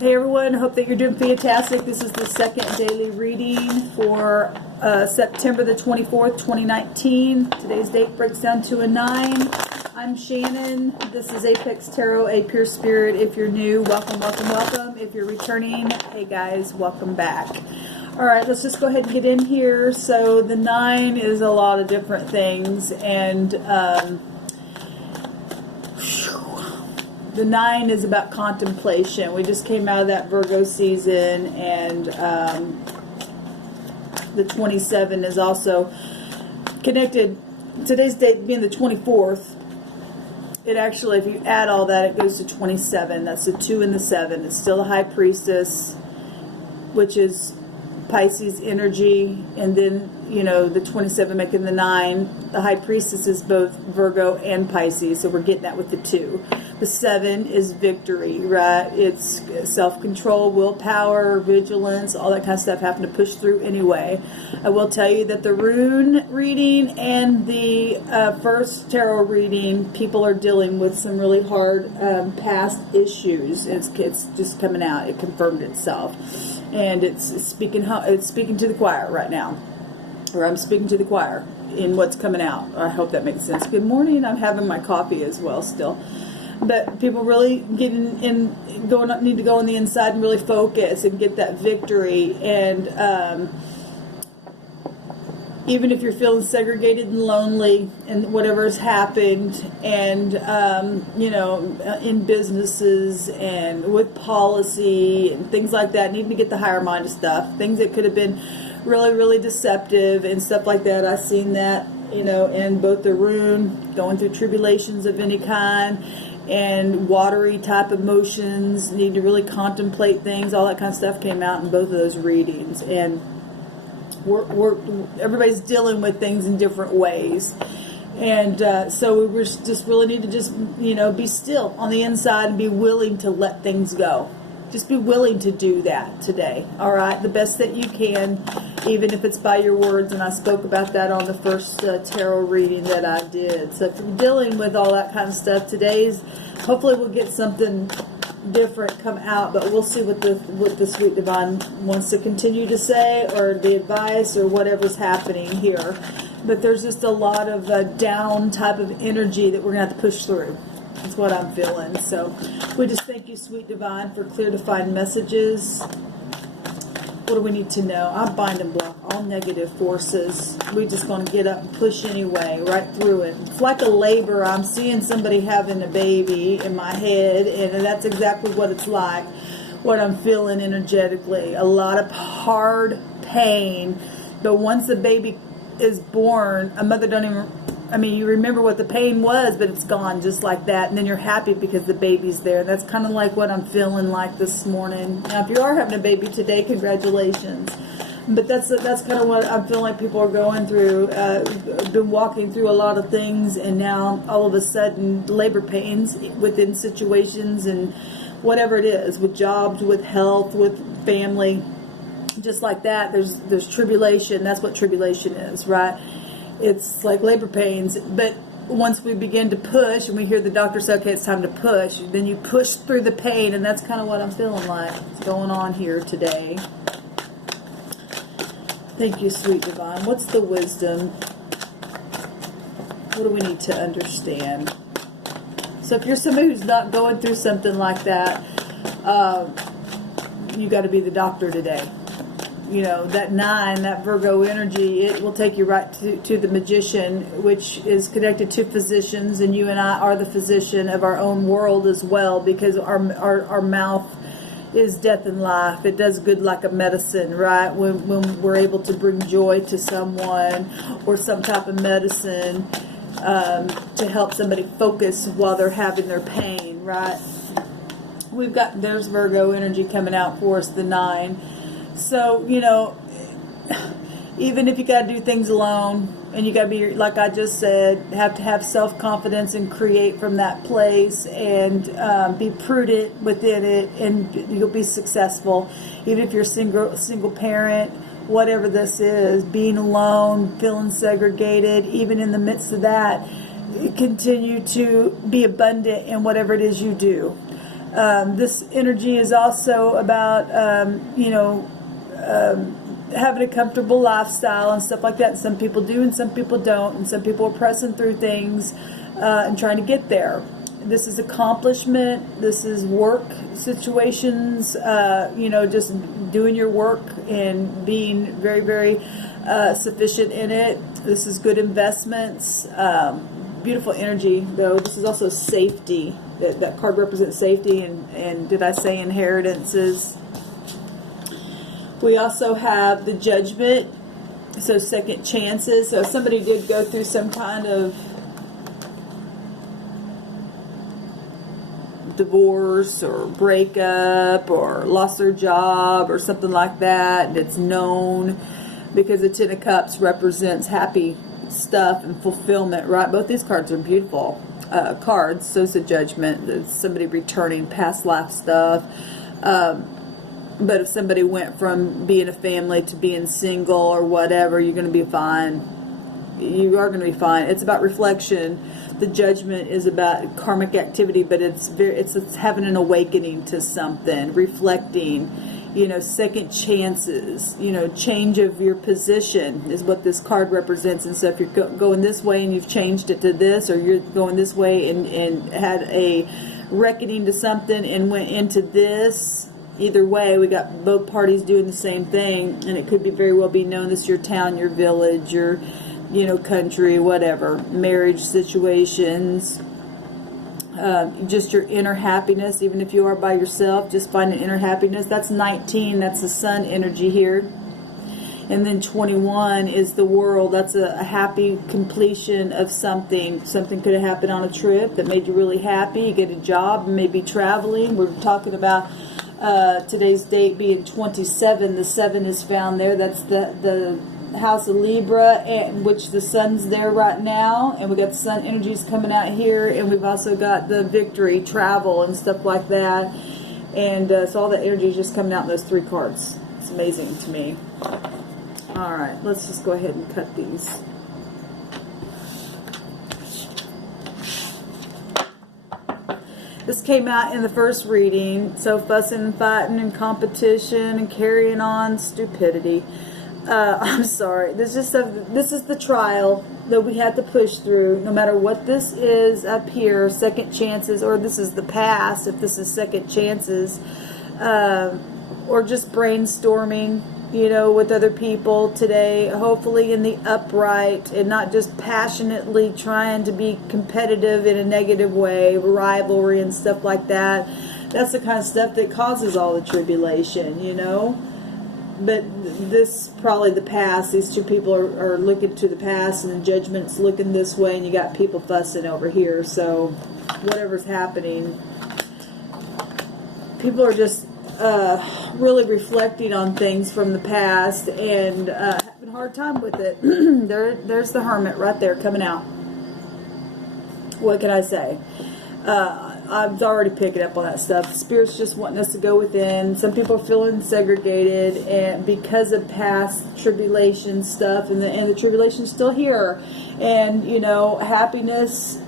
Hey everyone, hope that you're doing fantastic. This is the second daily reading for September the 24th, 2019. Today's date breaks down to a 9. I'm Shannon. This is Apex Tarot, a pure spirit. If you're new, welcome, welcome, welcome. If you're returning, hey guys, welcome back. All right, let's just go ahead and get in here. So the 9 is a lot of different things, and the 9 is about contemplation. We just came out of that Virgo season, and the 27 is also connected. Today's date being the 24th, it actually, if you add all that, it goes to 27. That's the 2 and the 7. It's still the High Priestess, which is Pisces energy, and then, you know, the 27 making the 9. The High Priestess is both Virgo and Pisces, so we're getting that with the 2. The 7 is victory, right? It's self-control, willpower, vigilance, all that kind of stuff, having to push through anyway. I will tell you that the rune reading and the first tarot reading, people are dealing with some really hard past issues. It's just coming out. It confirmed itself, and it's speaking to the choir right now, or I'm speaking to the choir in what's coming out. I hope that makes sense. Good morning. I'm having my coffee as well still. But people really need to go on the inside and really focus and get that victory. And even if you're feeling segregated and lonely and whatever has happened, and you know, in businesses and with policy and things like that, needing to get the higher mind of stuff, things that could have been really, really deceptive and stuff like that. I've seen that, you know, in both the rune, going through tribulations of any kind, and watery type emotions, need to really contemplate things, all that kind of stuff came out in both of those readings. And everybody's dealing with things in different ways. And so we just really need to just, you know, be still on the inside and be willing to let things go. Just be willing to do that today, all right? The best that you can, even if it's by your words, and I spoke about that on the first tarot reading that I did. So if you're dealing with all that kind of stuff, hopefully we'll get something different come out, but we'll see what the Sweet Divine wants to continue to say, or the advice, or whatever's happening here. But there's just a lot of down type of energy that we're going to have to push through. That's what I'm feeling. So we just thank you, Sweet Divine, for clear, defined messages. What do we need to know? I bind and block all negative forces. We're just going to get up and push anyway, right through it. It's like a labor. I'm seeing somebody having a baby in my head, and that's exactly what it's like, what I'm feeling energetically. A lot of hard pain. But once the baby is born, a mother don't even... I mean, you remember what the pain was, but it's gone just like that. And then you're happy because the baby's there. That's kind of like what I'm feeling like this morning. Now, if you are having a baby today, congratulations. But that's kind of what I'm feeling like people are going through. Been walking through a lot of things, and now all of a sudden labor pains within situations and whatever it is, with jobs, with health, with family, just like that. There's tribulation. That's what tribulation is, right? It's like labor pains, but once we begin to push and we hear the doctor say, okay, it's time to push, then you push through the pain, and that's kind of what I'm feeling like is going on here today. Thank you, Sweet Divine. What's the wisdom? What do we need to understand? So if you're somebody who's not going through something like that, you got to be the doctor today. You know, that 9, that Virgo energy, it will take you right to the Magician, which is connected to physicians, and you and I are the physician of our own world as well, because our mouth is death and life. It does good like a medicine, right? When we're able to bring joy to someone, or some type of medicine to help somebody focus while they're having their pain, right? There's Virgo energy coming out for us, the 9. So, you know, even if you got to do things alone, and you got to be, like I just said, have to have self-confidence and create from that place, and be prudent within it, and you'll be successful. Even if you're single parent, whatever this is, being alone, feeling segregated, even in the midst of that, continue to be abundant in whatever it is you do. This energy is also about, having a comfortable lifestyle and stuff like that. Some people do and some people don't, and some people are pressing through things and trying to get there. This is accomplishment. This is work situations, just doing your work and being very, very sufficient in it. This is good investments. Beautiful energy, though. This is also safety. That card represents safety, and did I say inheritances? We also have the Judgment, so second chances. So if somebody did go through some kind of divorce or breakup or lost their job or something like that, and it's known, because the Ten of Cups represents happy stuff and fulfillment, right? Both these cards are beautiful cards. So is the Judgment. It's somebody returning past life stuff. But if somebody went from being a family to being single or whatever, you're going to be fine. You are going to be fine. It's about reflection. The Judgment is about karmic activity, but it's having an awakening to something, reflecting, second chances, change of your position is what this card represents. And so if you're going this way and you've changed it to this, or you're going this way and had a reckoning to something and went into this, either way, we got both parties doing the same thing, and it could be very well be known this is your town, your village, your country, whatever, marriage situations, just your inner happiness. Even if you are by yourself, just find an inner happiness. That's 19. That's the sun energy here. And then 21 is the world. That's a happy completion of something. Something could have happened on a trip that made you really happy. You get a job, maybe traveling. We're talking about today's date being 27. The 7 is found there. That's the house of Libra, and which the sun's there right now, and we got the sun energies coming out here, and we've also got the victory, travel, and stuff like that. And so all that energy is just coming out in those 3 cards. It's amazing to me. All right, let's just go ahead and cut these. This came out in the first reading. So fussing and fighting and competition and carrying on stupidity. I'm sorry. This is the trial that we had to push through. No matter what this is up here, second chances, or this is the past, if this is second chances, or just brainstorming, with other people today, hopefully in the upright and not just passionately trying to be competitive in a negative way, rivalry and stuff like that. That's the kind of stuff that causes all the tribulation, But this, probably the past, these two people are looking to the past, and the Judgment's looking this way, and you got people fussing over here. So whatever's happening, people are just really reflecting on things from the past and having a hard time with it. There's the Hermit right there coming out. What can I say? I'm already picking up on that stuff. Spirit's just wanting us to go within. Some people are feeling segregated, and because of past tribulation stuff, and the tribulation's still here. And happiness,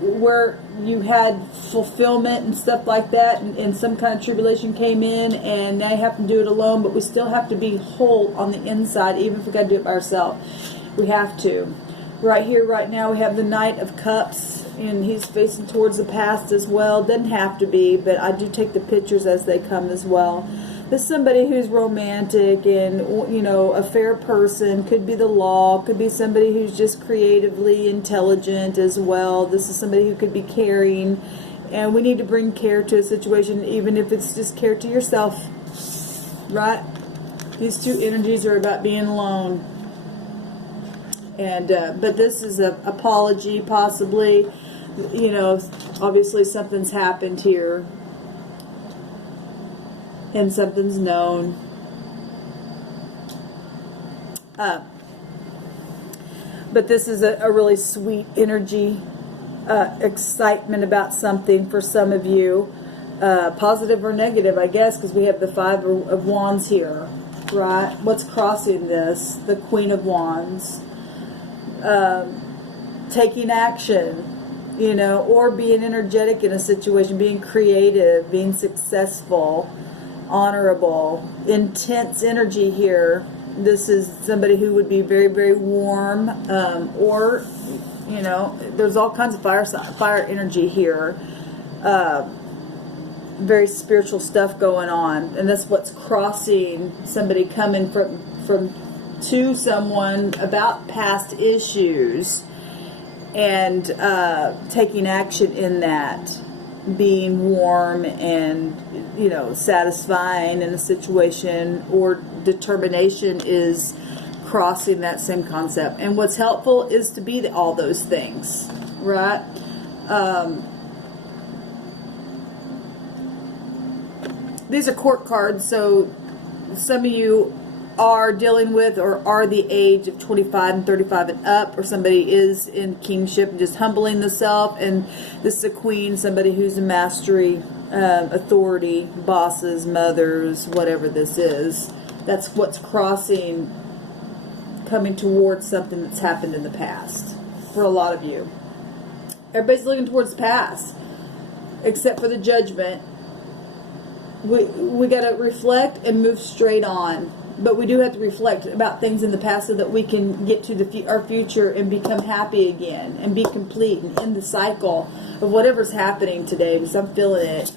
where you had fulfillment and stuff like that, and some kind of tribulation came in, and now you have to do it alone, but we still have to be whole on the inside, even if we got to do it by ourselves. We have to. Right here, right now, we have the Knight of Cups, and he's facing towards the past as well. Doesn't have to be, but I do take the pictures as they come as well. There's somebody who's romantic and, a fair person. Could be the law. Could be somebody who's just creatively intelligent as well. This is somebody who could be caring. And we need to bring care to a situation, even if it's just care to yourself. Right? These two energies are about being alone. And but this is an apology, possibly. Obviously something's happened here. And something's known. But this is a really sweet energy, excitement about something for some of you. Positive or negative, I guess, because we have the 5 of Wands here, right? What's crossing this? The Queen of Wands. Taking action. you know, or being energetic in a situation, being creative, being successful, honorable, intense energy here. This is somebody who would be very, very warm, or, you know, there's all kinds of fire energy here. Very spiritual stuff going on, and that's what's crossing somebody coming from to someone about past issues and taking action in that, being warm and, you know, satisfying in a situation, or determination is crossing that same concept. And what's helpful is to be all those things, right? These are court cards, so some of you are dealing with or are the age of 25 and 35 and up, or somebody is in kingship and just humbling the self. And this is a queen, somebody who's a mastery, authority, bosses, mothers, whatever this is. That's what's crossing, coming towards something that's happened in the past for a lot of you. Everybody's looking towards the past, except for the judgment. We got to reflect and move straight on. But we do have to reflect about things in the past so that we can get to our future and become happy again and be complete and end the cycle of whatever's happening today, because I'm feeling it.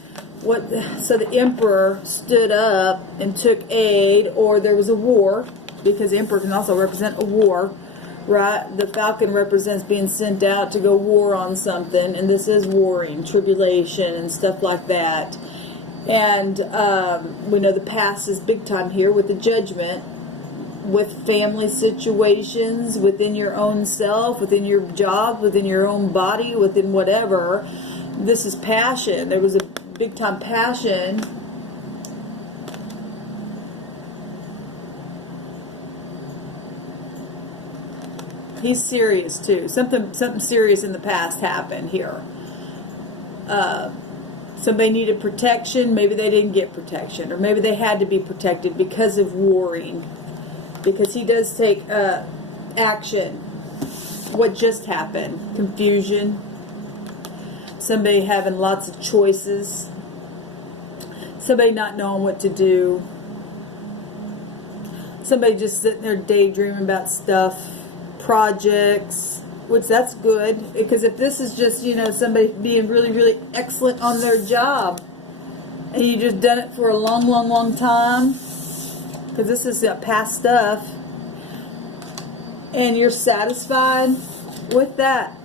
So the emperor stood up and took aid, or there was a war, because the emperor can also represent a war, right? The falcon represents being sent out to go war on something, and this is warring, tribulation and stuff like that. And we know the past is big time here with the judgment, with family situations, within your own self, within your job, within your own body, within whatever. This is passion. There was a big time passion. He's serious too. Something serious in the past happened here. Somebody needed protection. Maybe they didn't get protection, or maybe they had to be protected because of warring. Because he does take action. What just happened? Confusion. Somebody having lots of choices. Somebody not knowing what to do. Somebody just sitting there daydreaming about stuff, projects. Which that's good, because if this is just, you know, somebody being really, really excellent on their job, and you just done it for a long, long, long time, because this is past stuff, and you're satisfied with that,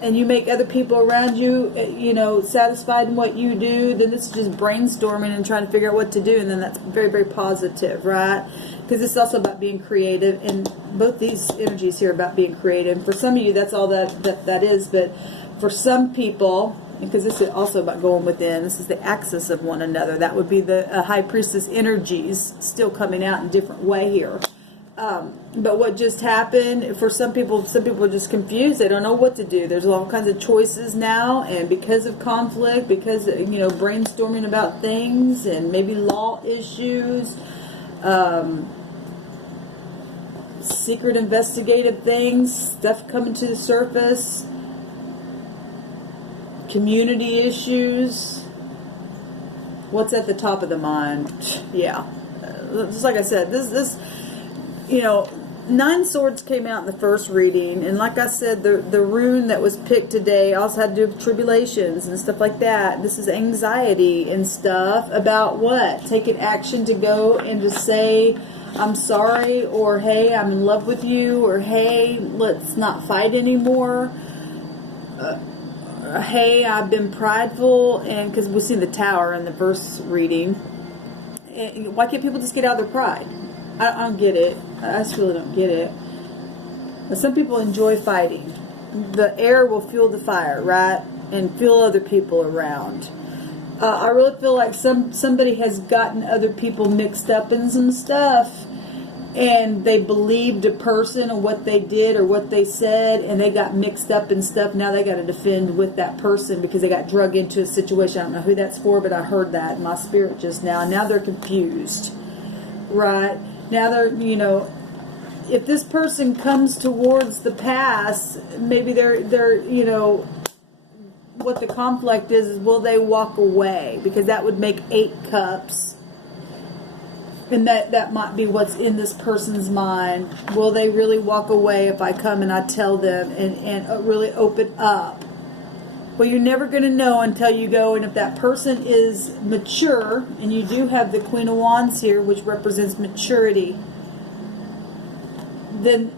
and you make other people around you, you know, satisfied in what you do, then this is just brainstorming and trying to figure out what to do, and then that's very, very positive, right? Because it's also about being creative, and both these energies here are about being creative. For some of you, that's all that is, but for some people, because this is also about going within, this is the axis of one another. That would be the high priestess energies still coming out in a different way here. But what just happened, for some people are just confused. They don't know what to do. There's all kinds of choices now, and because of conflict, because, you know, brainstorming about things, and maybe law issues, secret investigative things, stuff coming to the surface, community issues. What's at the top of the mind? Yeah, just like I said, this you know, 9 swords came out in the first reading, and like I said, the rune that was picked today also had to do with tribulations and stuff like that. This is anxiety and stuff about what? Taking action to go and just say, I'm sorry, or hey, I'm in love with you, or hey, let's not fight anymore. Hey, I've been prideful, and because we've seen the Tower in the first reading. And why can't people just get out of their pride? I don't get it. I just really don't get it. But some people enjoy fighting. The air will fuel the fire, right? And fuel other people around. I really feel like somebody has gotten other people mixed up in some stuff, and they believed a person or what they did or what they said, and they got mixed up in stuff. Now they got to defend with that person because they got drug into a situation. I don't know who that's for, but I heard that in my spirit just now. Now they're confused, right? Now they're, you know, if this person comes towards the past, maybe they're you know, what the conflict is will they walk away? Because that would make 8 cups. And that might be what's in this person's mind. Will they really walk away if I come and I tell them and really open up? Well, you're never going to know until you go. And if that person is mature, and you do have the Queen of Wands here, which represents maturity, then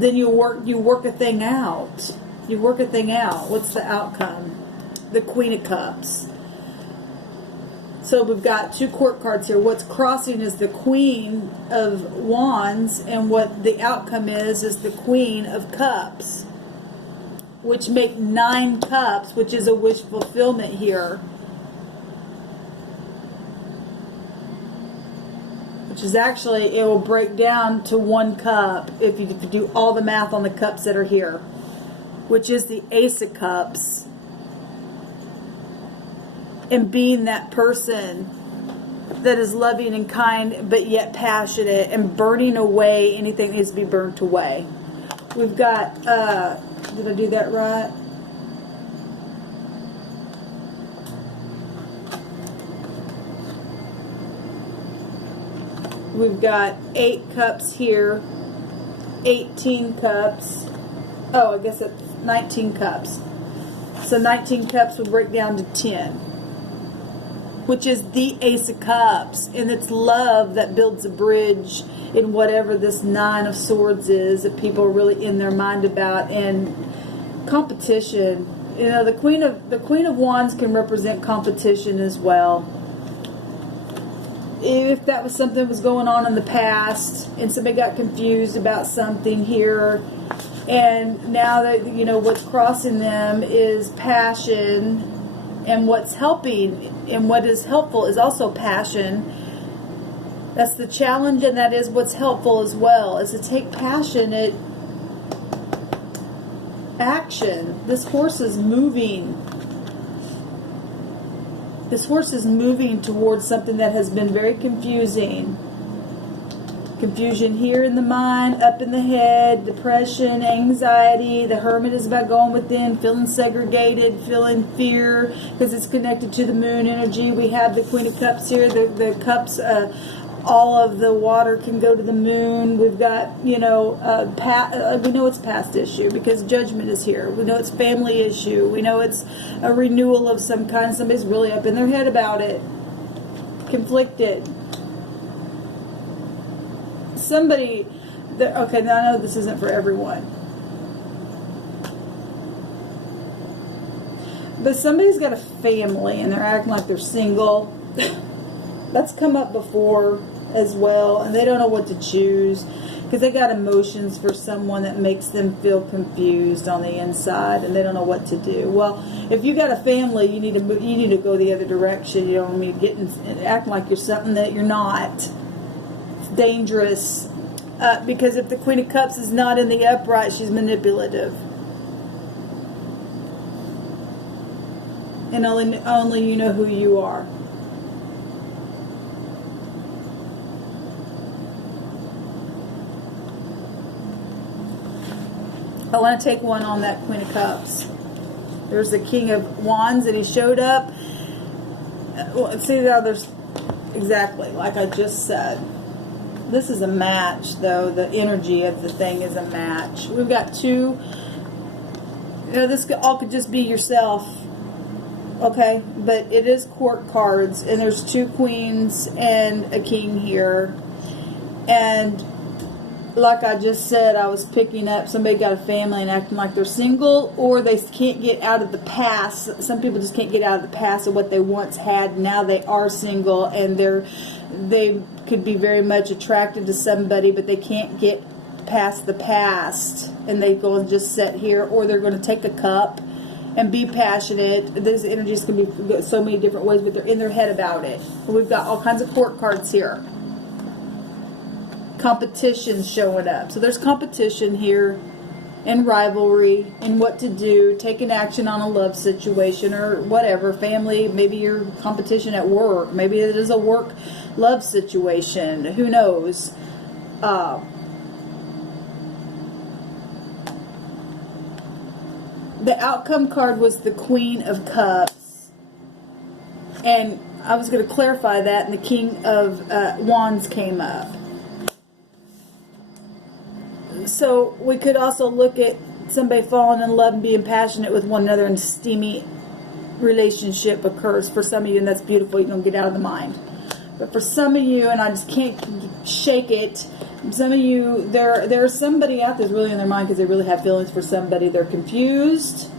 you work a thing out. You work a thing out. What's the outcome? The Queen of Cups. So we've got 2 court cards here. What's crossing is the Queen of Wands, and what the outcome is the Queen of Cups, which make 9 cups, which is a wish fulfillment here. Which is actually, it will break down to 1 cup if you do all the math on the cups that are here, which is the Ace of Cups. And being that person that is loving and kind, but yet passionate, and burning away anything that needs to be burnt away. We've got, did I do that right? We've got 8 cups here, 18 cups. Oh, I guess it's 19 cups. So 19 cups will break down to 10. Which is the Ace of Cups, and it's love that builds a bridge in whatever this 9 of Swords is that people are really in their mind about, and competition. You know, the Queen of Wands can represent competition as well. If that was something that was going on in the past, and somebody got confused about something here, and now that you know what's crossing them is passion. And what's helping and what is helpful is also passion. That's the challenge, and that is what's helpful as well, is to take passionate action. This horse is moving. This horse is moving towards something that has been very confusing. Confusion here in the mind, up in the head, depression, anxiety. The Hermit is about going within, feeling segregated, feeling fear, because it's connected to the moon energy. We have the Queen of Cups here. The cups, all of the water can go to the moon. We've got, we know it's past issue because Judgment is here. We know it's family issue. We know it's a renewal of some kind. Somebody's really up in their head about it. Conflicted. Okay, now I know this isn't for everyone. But somebody's got a family and they're acting like they're single. That's come up before as well, and they don't know what to choose because they got emotions for someone that makes them feel confused on the inside, and they don't know what to do. Well, if you got a family, you need to go the other direction. You don't need to get acting like you're something that you're not. Dangerous, because if the Queen of Cups is not in the upright, she's manipulative, and only you know who you are. I want to take one on that Queen of Cups. There's the King of Wands, and he showed up. See now, there's exactly like I just said. This is a match, though. The energy of the thing is a match. We've got 2. This all could just be yourself, okay? But it is court cards, and there's 2 queens and a king here. And like I just said, I was picking up somebody got a family and acting like they're single, or they can't get out of the past. Some people just can't get out of the past of what they once had. Now they are single, and they could be very much attracted to somebody, but they can't get past the past, and they go and just sit here, or they're going to take a cup and be passionate. Those energies can be so many different ways, but they're in their head about it. And we've got all kinds of court cards here. Competition showing up. So there's competition here, and rivalry, and what to do, taking action on a love situation or whatever, family, maybe your competition at work, maybe it is a work love situation, who knows. the outcome card was the Queen of Cups. And I was going to clarify that, and the King of Wands came up. So we could also look at somebody falling in love and being passionate with one another, and steamy relationship occurs for some of you, and that's beautiful. You don't get out of the mind. But for some of you, and I just can't shake it, some of you, there's somebody out there's really in their mind because they really have feelings for somebody. They're confused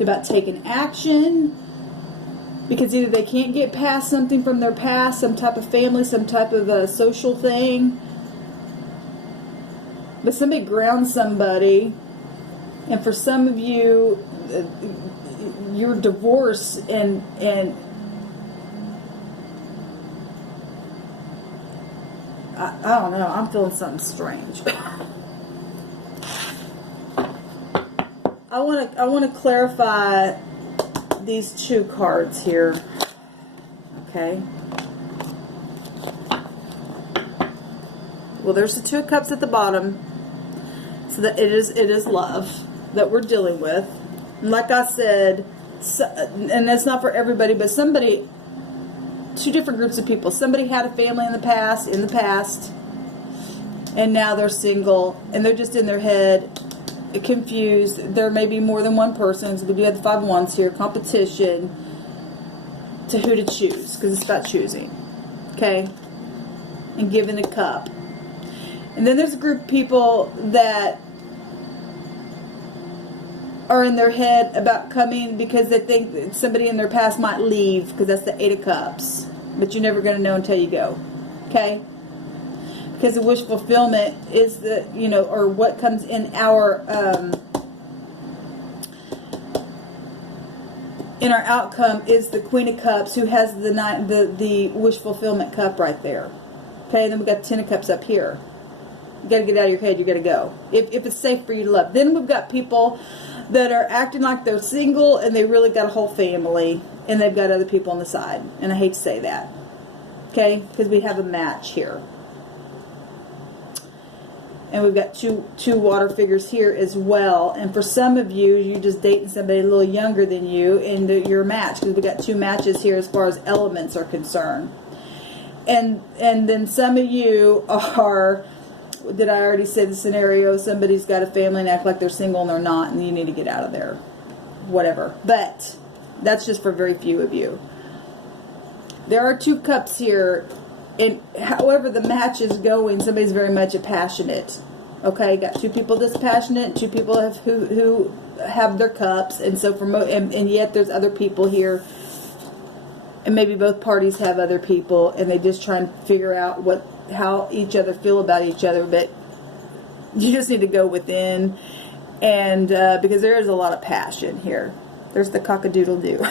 about taking action because either they can't get past something from their past, some type of family, some type of a social thing. But somebody grounds somebody, and for some of you, your divorce and I don't know, I'm feeling something strange. I want to clarify these two cards here. Okay. Well, there's the Two of Cups at the bottom. So that it is love that we're dealing with. And like I said, and that's not for everybody, but somebody, two different groups of people. Somebody had a family in the past, and now they're single, and they're just in their head, confused. There may be more than one person. So we do have the Five of Wands here, competition to who to choose, because it's about choosing. Okay? And giving a cup. And then there's a group of people that are in their head about coming because they think that somebody in their past might leave, because that's the Eight of Cups. But you're never going to know until you go. Okay? Because the wish fulfillment is the, or what comes in our outcome is the Queen of Cups, who has the wish fulfillment cup right there. Okay? And then we got the Ten of Cups up here. You got to get out of your head. You got to go. If it's safe for you to love. Then we've got people that are acting like they're single and they really got a whole family and they've got other people on the side. And I hate to say that. Okay? Because we have a match here. And we've got two water figures here as well. And for some of you, you're just dating somebody a little younger than you, and you're a match, because we've got two matches here as far as elements are concerned. And then some of you are, did I already say the scenario? Somebody's got a family and act like they're single and they're not, and you need to get out of there. Whatever. But that's just for very few of you. There are two cups here. And however the match is going, somebody's very much a passionate. Okay, got two people that's passionate, two people who have their cups, and so and yet there's other people here, and maybe both parties have other people, and they just try and figure out how each other feel about each other. But you just need to go within, and because there is a lot of passion here. There's the cock-a-doodle-doo.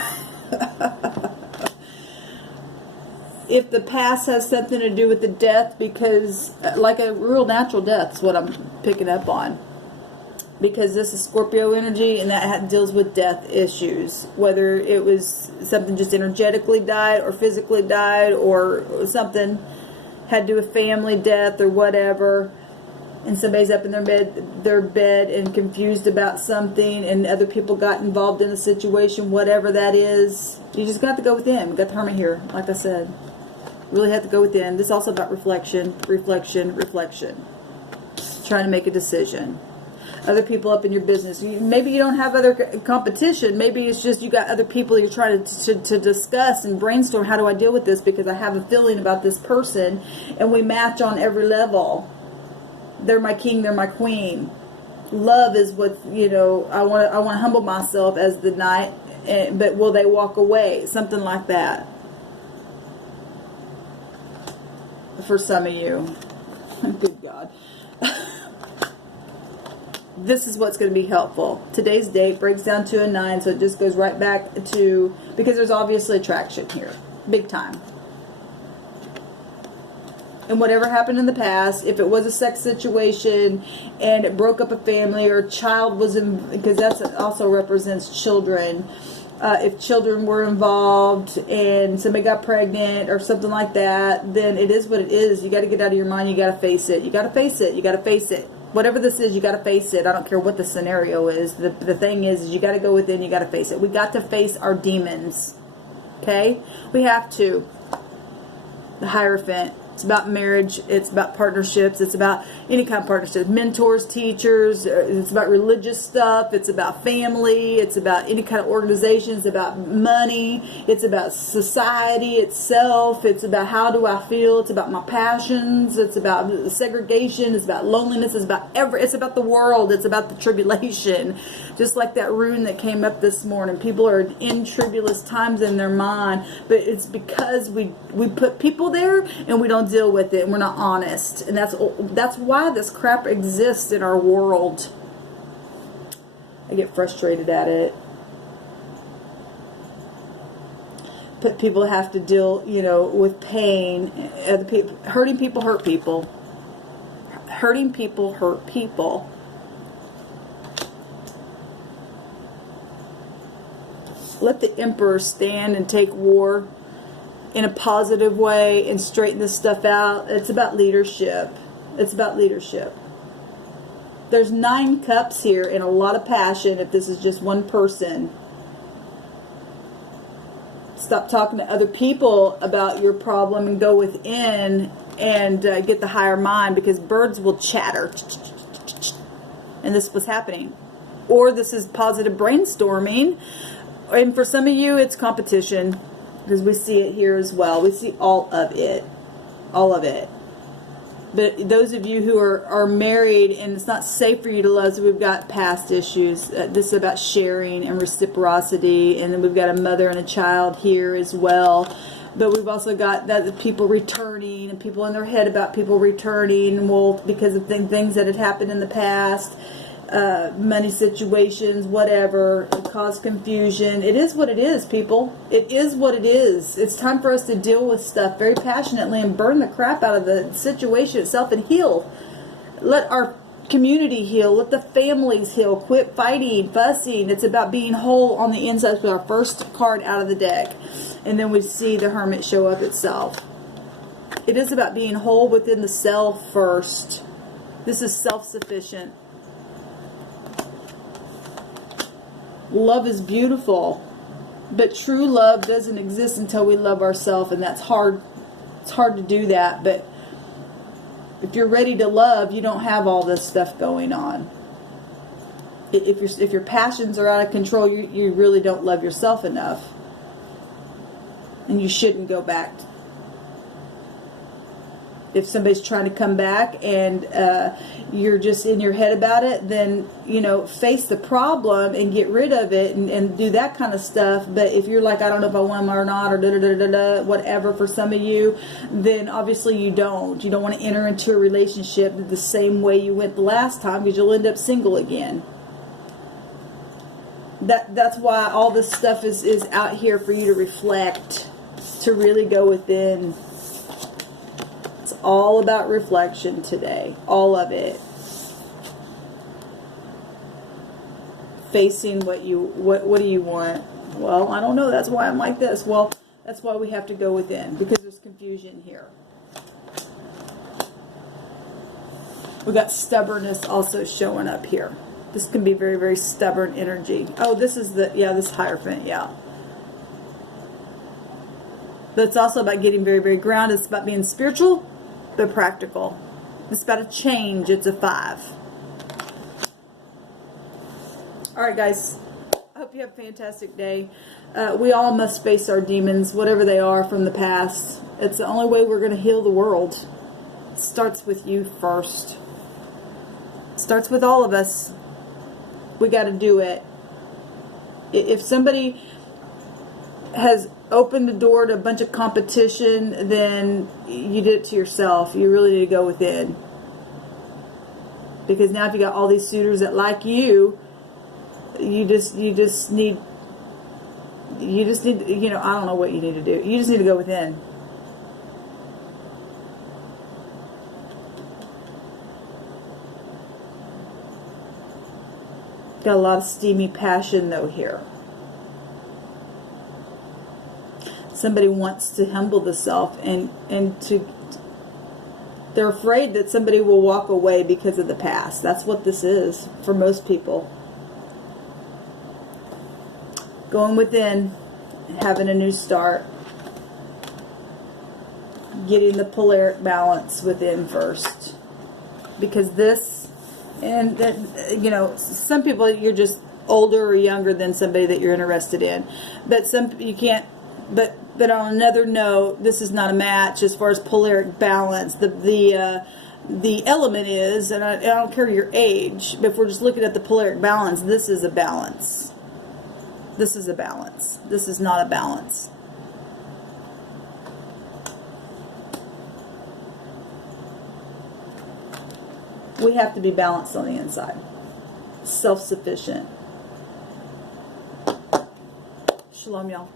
If the past has something to do with the death, because like a real natural death is what I'm picking up on, because this is Scorpio energy, and that deals with death issues, whether it was something just energetically died or physically died, or something had to do with family death or whatever, and somebody's up in their bed and confused about something, and other people got involved in the situation, whatever that is. You just got to go within. We got the Hermit here, like I said. Really have to go within. This is also about reflection. Trying to make a decision. Other people up in your business. Maybe you don't have other competition. Maybe it's just you got other people you're trying to discuss and brainstorm. How do I deal with this? Because I have a feeling about this person, and we match on every level. They're my king. They're my queen. Love is what, I want to humble myself as the knight, but will they walk away? Something like that. For some of you. Good God. This is what's going to be helpful. Today's date breaks down to a 9, so it just goes right back to, because there's obviously attraction here. Big time. And whatever happened in the past, if it was a sex situation and it broke up a family, or a child was in, because that also represents children. If children were involved and somebody got pregnant or something like that, then it is what it is. You got to get out of your mind. You got to face it. You got to face it. You got to face it. Whatever this is, you got to face it. I don't care what the scenario is. The thing is you got to go within, you got to face it. We got to face our demons. Okay? We have to. The Hierophant. It's about marriage. It's about partnerships. It's about any kind of partnerships. Mentors, teachers. It's about religious stuff. It's about family. It's about any kind of organization. It's about money. It's about society itself. It's about how do I feel. It's about my passions. It's about segregation. It's about loneliness. It's about the world. It's about the tribulation. Just like that rune that came up this morning. People are in tribulous times in their mind, but it's because we put people there and we don't deal with it, and we're not honest, and that's why this crap exists in our world. I get frustrated at it. But people have to deal, with pain. Hurting people hurt people. Hurting people hurt people. Let the emperor stand and take war in a positive way and straighten this stuff out. It's about leadership. It's about leadership. There's 9 cups here and a lot of passion if this is just one person. Stop talking to other people about your problem and go within and get the higher mind, because birds will chatter. And this was happening. Or this is positive brainstorming. And for some of you, it's competition. Because we see it here as well. We see all of it. All of it. But those of you who are married and it's not safe for you to love, so we've got past issues. This is about sharing and reciprocity. And then we've got a mother and a child here as well. But we've also got that the people returning and people in their head about people returning. Well, because of things that had happened in the past. Money situations, whatever, cause confusion. It is what it is, people. It is what it is. It's time for us to deal with stuff very passionately and burn the crap out of the situation itself and heal. Let our community heal. Let the families heal. Quit fighting, fussing. It's about being whole on the inside. With our first card out of the deck. And then we see the Hermit show up itself. It is about being whole within the self first. This is self-sufficient. Love is beautiful, but true love doesn't exist until we love ourselves, and that's hard. It's hard to do that, but if you're ready to love, you don't have all this stuff going on. If your passions are out of control, you really don't love yourself enough, and you shouldn't go back. If somebody's trying to come back and you're just in your head about it, then, face the problem and get rid of it and do that kind of stuff. But if you're like, I don't know if I want them or not, or whatever for some of you, then obviously you don't. You don't want to enter into a relationship the same way you went the last time, because you'll end up single again. That's why all this stuff is out here for you to reflect, to really go within. It's all about reflection today. All of it. Facing what do you want? Well, I don't know. That's why I'm like this. Well, that's why we have to go within, because there's confusion here. We got stubbornness also showing up here. This can be very, very stubborn energy. Oh, this is this Hierophant, yeah. But it's also about getting very, very grounded. It's about being spiritual, but practical. It's about a change. It's a 5. All right, guys. I hope you have a fantastic day. We all must face our demons, whatever they are from the past. It's the only way we're going to heal the world. It starts with you first. It starts with all of us. We got to do it. If somebody has opened the door to a bunch of competition, then you did it to yourself. You really need to go within. Because now if you got all these suitors that like you, you just need, I don't know what you need to do. You just need to go within. Got a lot of steamy passion though here. Somebody wants to humble the self and to They're afraid that somebody will walk away because of the past. That's what this is for most people. Going within, having a new start. Getting the polaric balance within first. Because this, and that, you know, some people, you're just older or younger than somebody that you're interested in. But some, you can't, but on another note, this is not a match as far as polaric balance. The element is, and I don't care your age, but if we're just looking at the polaric balance, this is a balance. This is a balance. This is not a balance. We have to be balanced on the inside. Self-sufficient. Shalom, y'all.